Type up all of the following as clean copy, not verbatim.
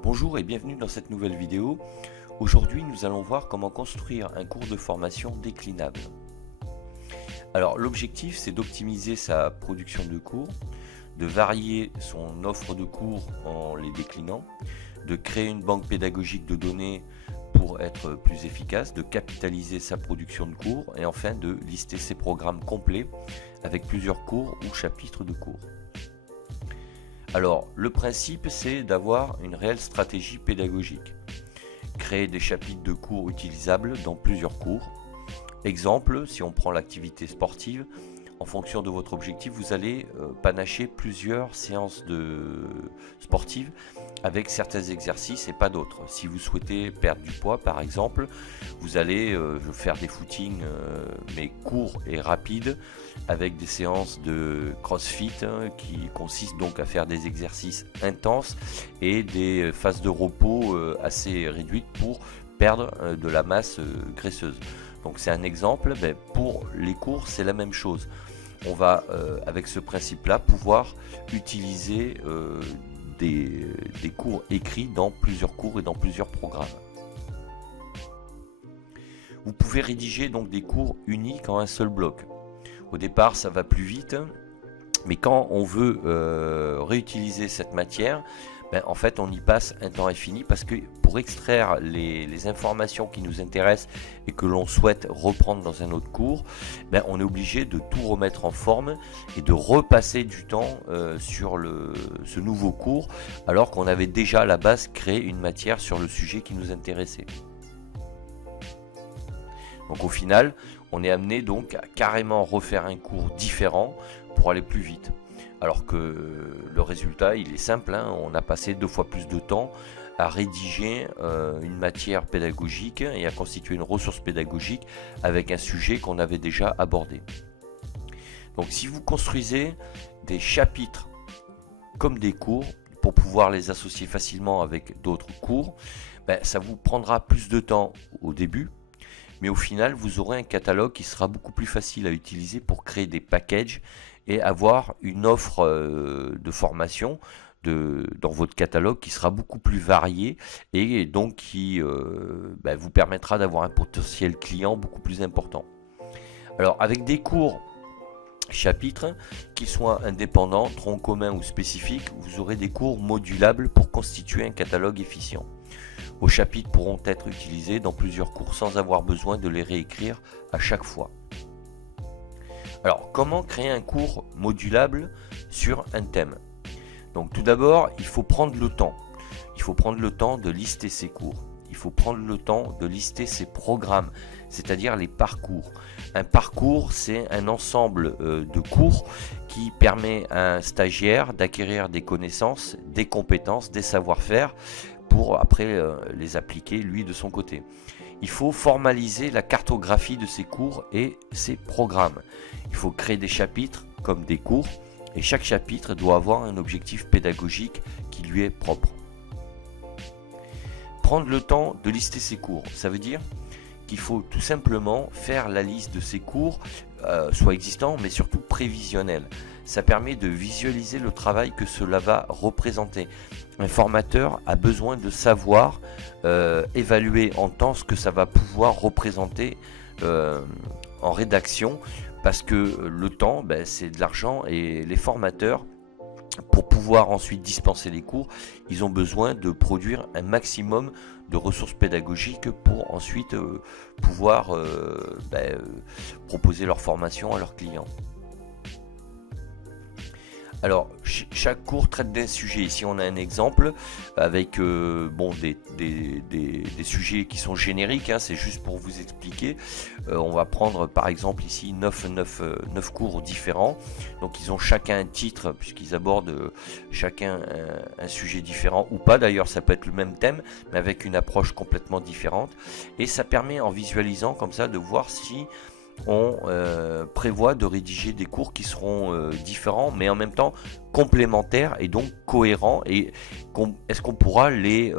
Bonjour et bienvenue dans cette nouvelle vidéo. Aujourd'hui nous allons voir comment construire un cours de formation déclinable. Alors l'objectif c'est d'optimiser sa production de cours, de varier son offre de cours en les déclinant, de créer une banque pédagogique de données pour être plus efficace, de capitaliser sa production de cours et enfin de lister ses programmes complets avec plusieurs cours ou chapitres de cours. Alors, le principe, c'est d'avoir une réelle stratégie pédagogique. Créer des chapitres de cours utilisables dans plusieurs cours. Exemple, si on prend l'activité sportive, en fonction de votre objectif, vous allez panacher plusieurs séances sportives avec certains exercices et pas d'autres. Si vous souhaitez perdre du poids, par exemple, vous allez faire des footings mais courts et rapides avec des séances de crossfit qui consistent donc à faire des exercices intenses et des phases de repos assez réduites pour perdre de la masse graisseuse. Donc c'est un exemple, mais pour les cours c'est la même chose. On va avec ce principe là pouvoir utiliser des cours écrits dans plusieurs cours et dans plusieurs programmes. Vous pouvez rédiger donc des cours uniques en un seul bloc. Au départ ça va plus vite, mais quand on veut réutiliser cette matière, en fait on y passe un temps infini parce que pour extraire les informations qui nous intéressent et que l'on souhaite reprendre dans un autre cours, on est obligé de tout remettre en forme et de repasser du temps sur ce nouveau cours alors qu'on avait déjà à la base créé une matière sur le sujet qui nous intéressait. Donc au final on est amené donc à carrément refaire un cours différent pour aller plus vite. Alors que le résultat il est simple, on a passé 2 fois plus de temps à rédiger une matière pédagogique et à constituer une ressource pédagogique avec un sujet qu'on avait déjà abordé. Donc si vous construisez des chapitres comme des cours pour pouvoir les associer facilement avec d'autres cours, ça vous prendra plus de temps au début, mais au final vous aurez un catalogue qui sera beaucoup plus facile à utiliser pour créer des packages et avoir une offre de formation dans votre catalogue qui sera beaucoup plus variée et donc qui vous permettra d'avoir un potentiel client beaucoup plus important. Alors avec des cours chapitres, qu'ils soient indépendants, troncs communs ou spécifiques, vous aurez des cours modulables pour constituer un catalogue efficient. Vos chapitres pourront être utilisés dans plusieurs cours sans avoir besoin de les réécrire à chaque fois. Alors, comment créer un cours modulable sur un thème? Donc tout d'abord, il faut prendre le temps. Il faut prendre le temps de lister ses cours. Il faut prendre le temps de lister ses programmes, c'est-à-dire les parcours. Un parcours, c'est un ensemble de cours qui permet à un stagiaire d'acquérir des connaissances, des compétences, des savoir-faire pour après les appliquer lui de son côté. Il faut formaliser la cartographie de ses cours et ses programmes. Il faut créer des chapitres comme des cours et chaque chapitre doit avoir un objectif pédagogique qui lui est propre. Prendre le temps de lister ses cours, ça veut dire qu'il faut tout simplement faire la liste de ses cours, soit existants mais surtout prévisionnels. Ça permet de visualiser le travail que cela va représenter. Un formateur a besoin de savoir évaluer en temps ce que ça va pouvoir représenter en rédaction, parce que le temps c'est de l'argent et les formateurs, pour pouvoir ensuite dispenser les cours, ils ont besoin de produire un maximum de ressources pédagogiques pour ensuite pouvoir proposer leur formation à leurs clients. Alors, chaque cours traite d'un sujet. Ici, on a un exemple avec des sujets qui sont génériques, c'est juste pour vous expliquer. On va prendre par exemple ici 9 cours différents. Donc, ils ont chacun un titre puisqu'ils abordent chacun un sujet différent ou pas. D'ailleurs, ça peut être le même thème, mais avec une approche complètement différente. Et ça permet, en visualisant comme ça, de voir si on prévoit de rédiger des cours qui seront différents, mais en même temps complémentaires et donc cohérents. Et est-ce qu'on pourra les,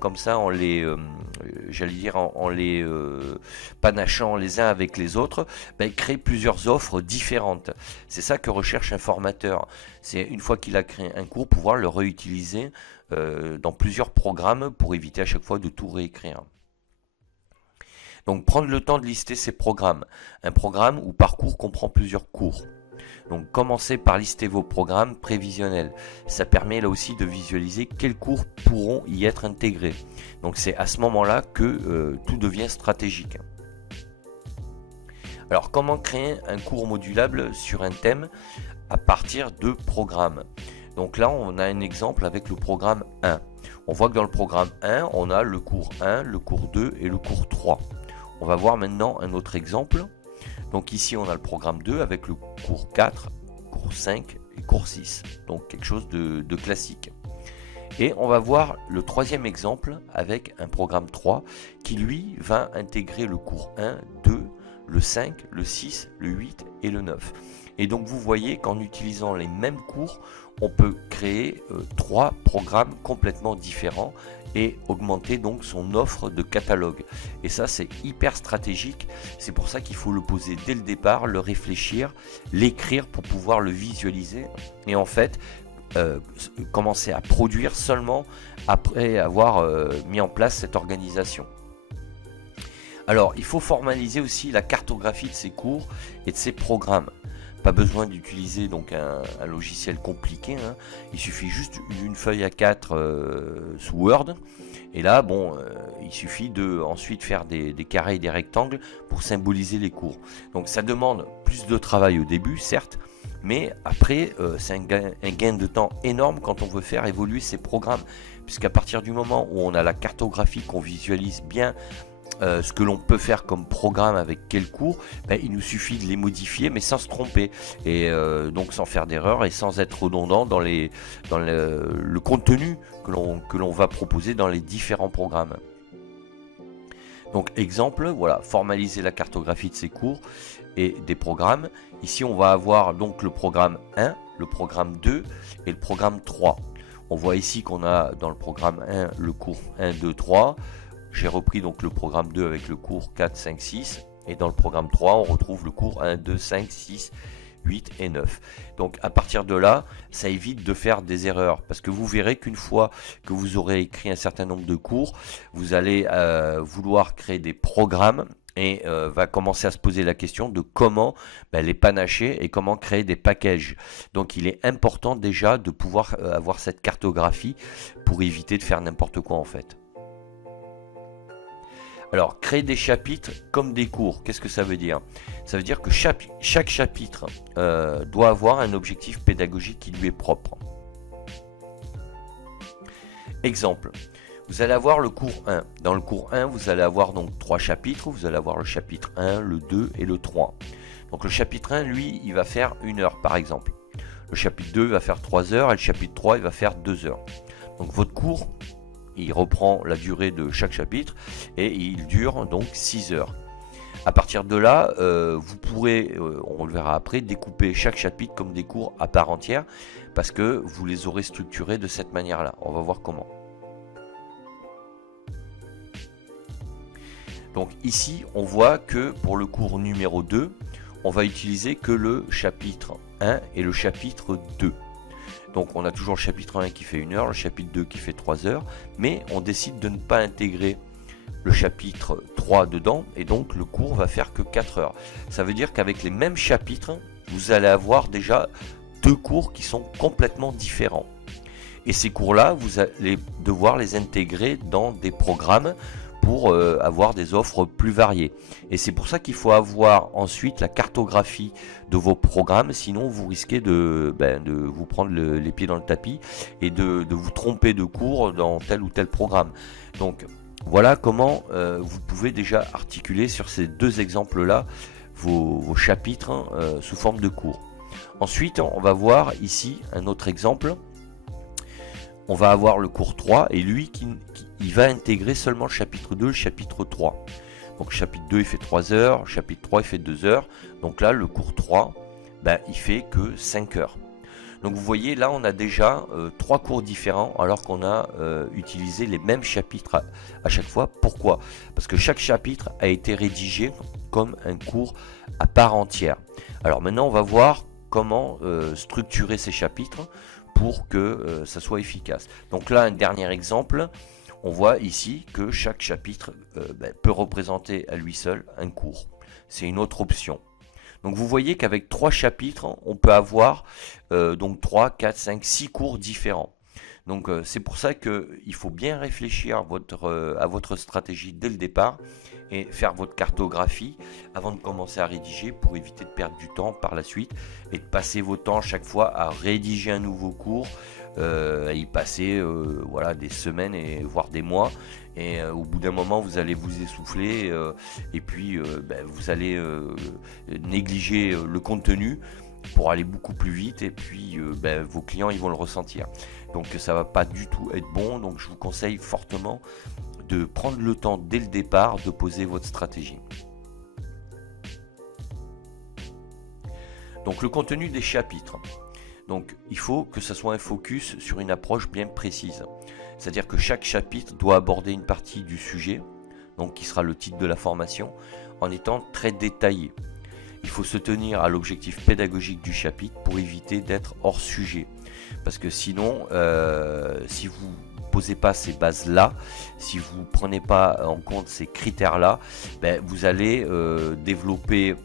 comme ça, en les, j'allais dire, en les panachant les uns avec les autres, créer plusieurs offres différentes. C'est ça que recherche un formateur. C'est une fois qu'il a créé un cours, pouvoir le réutiliser dans plusieurs programmes pour éviter à chaque fois de tout réécrire. Donc prendre le temps de lister ces programmes. Un programme ou parcours comprend plusieurs cours. Donc commencez par lister vos programmes prévisionnels. Ça permet là aussi de visualiser quels cours pourront y être intégrés. Donc c'est à ce moment-là que tout devient stratégique. Alors comment créer un cours modulable sur un thème à partir de programmes? Donc là on a un exemple avec le programme 1. On voit que dans le programme 1, on a le cours 1, le cours 2 et le cours 3. On va voir maintenant un autre exemple. Donc ici on a le programme 2 avec le cours 4, cours 5 et cours 6. Donc quelque chose de classique. Et on va voir le troisième exemple avec un programme 3 qui lui va intégrer le cours 1, 2, le 5, le 6, le 8 et le 9. Et donc vous voyez qu'en utilisant les mêmes cours, on peut créer 3 programmes complètement différents et augmenter donc son offre de catalogue. Et ça c'est hyper stratégique, c'est pour ça qu'il faut le poser dès le départ, le réfléchir, l'écrire pour pouvoir le visualiser et en fait commencer à produire seulement après avoir mis en place cette organisation. Alors il faut formaliser aussi la cartographie de ces cours et de ces programmes. Pas besoin d'utiliser donc un logiciel compliqué, hein. Il suffit juste une feuille A4 sous Word et là bon il suffit de ensuite faire des carrés et des rectangles pour symboliser les cours. Donc ça demande plus de travail au début certes, mais après c'est un gain de temps énorme quand on veut faire évoluer ces programmes, puisqu'à partir du moment où on a la cartographie, qu'on visualise bien ce que l'on peut faire comme programme avec quel cours, il nous suffit de les modifier mais sans se tromper et donc sans faire d'erreur et sans être redondant dans le contenu que l'on va proposer dans les différents programmes. Donc exemple, voilà, formaliser la cartographie de ces cours et des programmes. Ici on va avoir donc le programme 1, le programme 2 et le programme 3. On voit ici qu'on a dans le programme 1 le cours 1, 2, 3. J'ai repris donc le programme 2 avec le cours 4, 5, 6 et dans le programme 3 on retrouve le cours 1, 2, 5, 6, 8 et 9. Donc à partir de là, ça évite de faire des erreurs parce que vous verrez qu'une fois que vous aurez écrit un certain nombre de cours, vous allez vouloir créer des programmes et va commencer à se poser la question de comment les panacher et comment créer des packages. Donc il est important déjà de pouvoir avoir cette cartographie pour éviter de faire n'importe quoi en fait. Alors, créer des chapitres comme des cours, qu'est-ce que ça veut dire? Ça veut dire que chaque chapitre doit avoir un objectif pédagogique qui lui est propre. Exemple, vous allez avoir le cours 1. Dans le cours 1, vous allez avoir donc 3 chapitres. Vous allez avoir le chapitre 1, le 2 et le 3. Donc le chapitre 1, lui, il va faire 1 heure par exemple. Le chapitre 2 va faire 3 heures et le chapitre 3, il va faire 2 heures. Donc votre cours, il reprend la durée de chaque chapitre et il dure donc 6 heures. À partir de là, vous pourrez, on le verra après, découper chaque chapitre comme des cours à part entière parce que vous les aurez structurés de cette manière-là. On va voir comment. Donc ici, on voit que pour le cours numéro 2, on va utiliser que le chapitre 1 et le chapitre 2. Donc on a toujours le chapitre 1 qui fait 1 heure, le chapitre 2 qui fait 3 heures, mais on décide de ne pas intégrer le chapitre 3 dedans, et donc le cours va faire que 4 heures. Ça veut dire qu'avec les mêmes chapitres, vous allez avoir déjà 2 cours qui sont complètement différents. Et ces cours-là, vous allez devoir les intégrer dans des programmes pour avoir des offres plus variées. Et c'est pour ça qu'il faut avoir ensuite la cartographie de vos programmes, sinon vous risquez de vous prendre les pieds dans le tapis et de vous tromper de cours dans tel ou tel programme. Donc voilà comment vous pouvez déjà articuler sur ces deux exemples-là vos chapitres sous forme de cours. Ensuite, on va voir ici un autre exemple. On va avoir le cours 3 et lui il va intégrer seulement le chapitre 2, le chapitre 3. Donc chapitre 2 il fait 3 heures, chapitre 3 il fait 2 heures. Donc là le cours 3, ben, il fait que 5 heures. Donc vous voyez là on a déjà 3 cours différents alors qu'on a utilisé les mêmes chapitres à chaque fois. Pourquoi? Parce que chaque chapitre a été rédigé comme un cours à part entière. Alors maintenant on va voir comment structurer ces chapitres pour que ça soit efficace. Donc là un dernier exemple, on voit ici que chaque chapitre peut représenter à lui seul un cours. C'est une autre option. Donc vous voyez qu'avec 3 chapitres, on peut avoir donc 3, 4, 5, 6 cours différents. Donc c'est pour ça qu'il faut bien réfléchir à votre stratégie dès le départ et faire votre cartographie avant de commencer à rédiger pour éviter de perdre du temps par la suite et de passer vos temps chaque fois à rédiger un nouveau cours, à y passer voilà, des semaines et voire des mois. Et au bout d'un moment vous allez vous essouffler et puis vous allez négliger le contenu pour aller beaucoup plus vite et puis vos clients ils vont le ressentir. Donc ça va pas du tout être bon, donc je vous conseille fortement de prendre le temps dès le départ de poser votre stratégie. Donc le contenu des chapitres. Donc il faut que ça soit un focus sur une approche bien précise. C'est-à-dire que chaque chapitre doit aborder une partie du sujet, donc qui sera le titre de la formation, en étant très détaillé. Il faut se tenir à l'objectif pédagogique du chapitre pour éviter d'être hors sujet. Parce que sinon, si vous ne posez pas ces bases-là, si vous ne prenez pas en compte ces critères-là, vous allez développer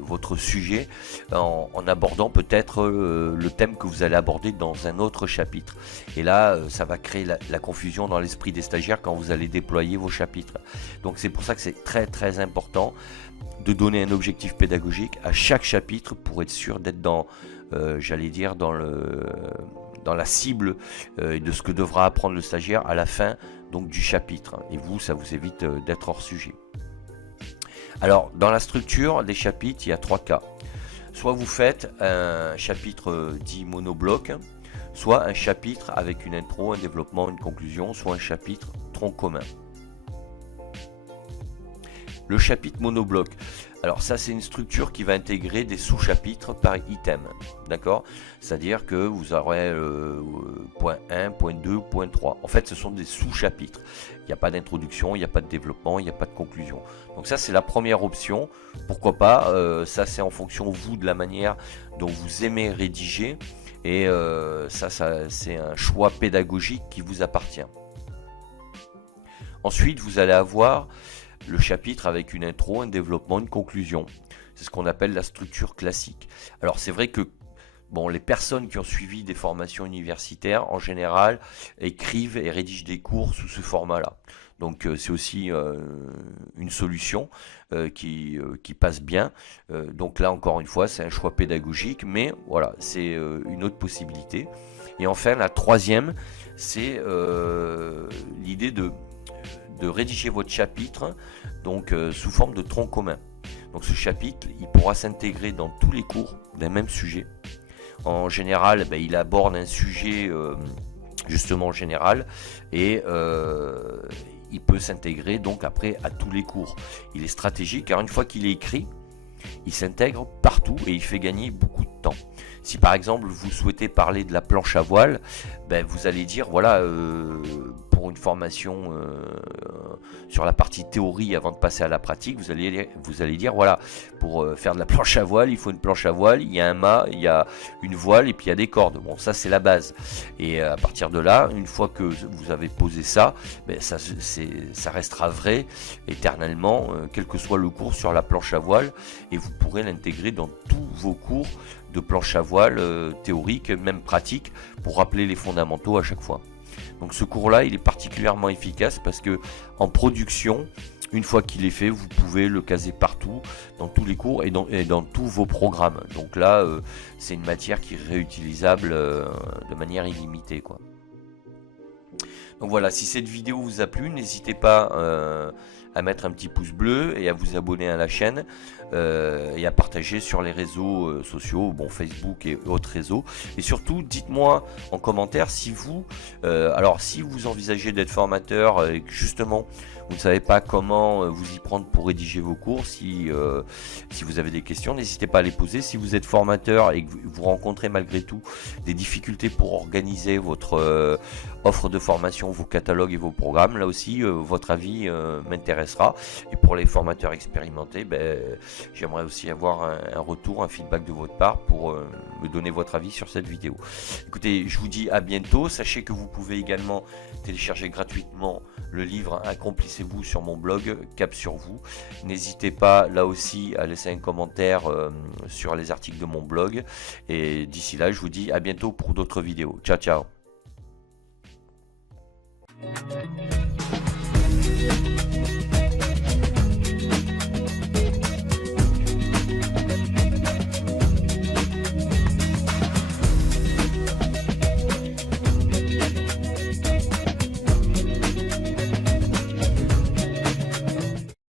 votre sujet en abordant peut-être le thème que vous allez aborder dans un autre chapitre. Et là, ça va créer la confusion dans l'esprit des stagiaires quand vous allez déployer vos chapitres. Donc c'est pour ça que c'est très très important de donner un objectif pédagogique à chaque chapitre pour être sûr d'être dans, j'allais dire, dans la cible de ce que devra apprendre le stagiaire à la fin donc, du chapitre. Et vous, ça vous évite d'être hors sujet. Alors, dans la structure des chapitres, il y a 3 cas. Soit vous faites un chapitre dit monobloc, soit un chapitre avec une intro, un développement, une conclusion, soit un chapitre tronc commun. Le chapitre monobloc, alors ça c'est une structure qui va intégrer des sous-chapitres par item, d'accord? C'est-à-dire que vous aurez point 1, point 2, point 3. En fait ce sont des sous-chapitres. Il n'y a pas d'introduction, il n'y a pas de développement, il n'y a pas de conclusion. Donc ça c'est la première option. Pourquoi pas, ça c'est en fonction vous de la manière dont vous aimez rédiger. Et ça c'est un choix pédagogique qui vous appartient. Ensuite vous allez avoir le chapitre avec une intro, un développement, une conclusion. C'est ce qu'on appelle la structure classique. Alors c'est vrai que bon, les personnes qui ont suivi des formations universitaires, en général, écrivent et rédigent des cours sous ce format-là. Donc c'est aussi une solution qui passe bien. Donc là, encore une fois, c'est un choix pédagogique, mais voilà, c'est une autre possibilité. Et enfin, la troisième, c'est l'idée de rédiger votre chapitre donc sous forme de tronc commun. Donc ce chapitre, il pourra s'intégrer dans tous les cours d'un même sujet. En général, il aborde un sujet justement général et il peut s'intégrer donc après à tous les cours. Il est stratégique car une fois qu'il est écrit, il s'intègre partout et il fait gagner beaucoup de temps. Si par exemple vous souhaitez parler de la planche à voile, vous allez dire voilà, pour une formation sur la partie théorie avant de passer à la pratique, vous allez dire voilà, pour faire de la planche à voile, il faut une planche à voile, il y a un mât, il y a une voile et puis il y a des cordes. Bon, ça c'est la base. Et à partir de là, une fois que vous avez posé ça, ça restera vrai éternellement, quel que soit le cours sur la planche à voile, et vous pourrez l'intégrer dans tous vos cours de planche à voile théorique, même pratique, pour rappeler les fondamentaux à chaque fois. Donc ce cours-là, il est particulièrement efficace parce que en production, une fois qu'il est fait, vous pouvez le caser partout, dans tous les cours et dans tous vos programmes. Donc là, c'est une matière qui est réutilisable de manière illimitée, quoi. Donc voilà, si cette vidéo vous a plu, n'hésitez pas à mettre un petit pouce bleu et à vous abonner à la chaîne. et à partager sur les réseaux sociaux, bon Facebook et autres réseaux. Et surtout, dites-moi en commentaire si vous, alors si vous envisagez d'être formateur et que justement vous ne savez pas comment vous y prendre pour rédiger vos cours, si vous avez des questions, n'hésitez pas à les poser. Si vous êtes formateur et que vous rencontrez malgré tout des difficultés pour organiser votre offre de formation, vos catalogues et vos programmes, là aussi votre avis m'intéressera. Et pour les formateurs expérimentés, j'aimerais aussi avoir un retour, un feedback de votre part pour me donner votre avis sur cette vidéo. Écoutez, je vous dis à bientôt. Sachez que vous pouvez également télécharger gratuitement le livre Accomplissez-vous sur mon blog Cap sur vous. N'hésitez pas là aussi à laisser un commentaire sur les articles de mon blog. Et d'ici là, je vous dis à bientôt pour d'autres vidéos. Ciao, ciao.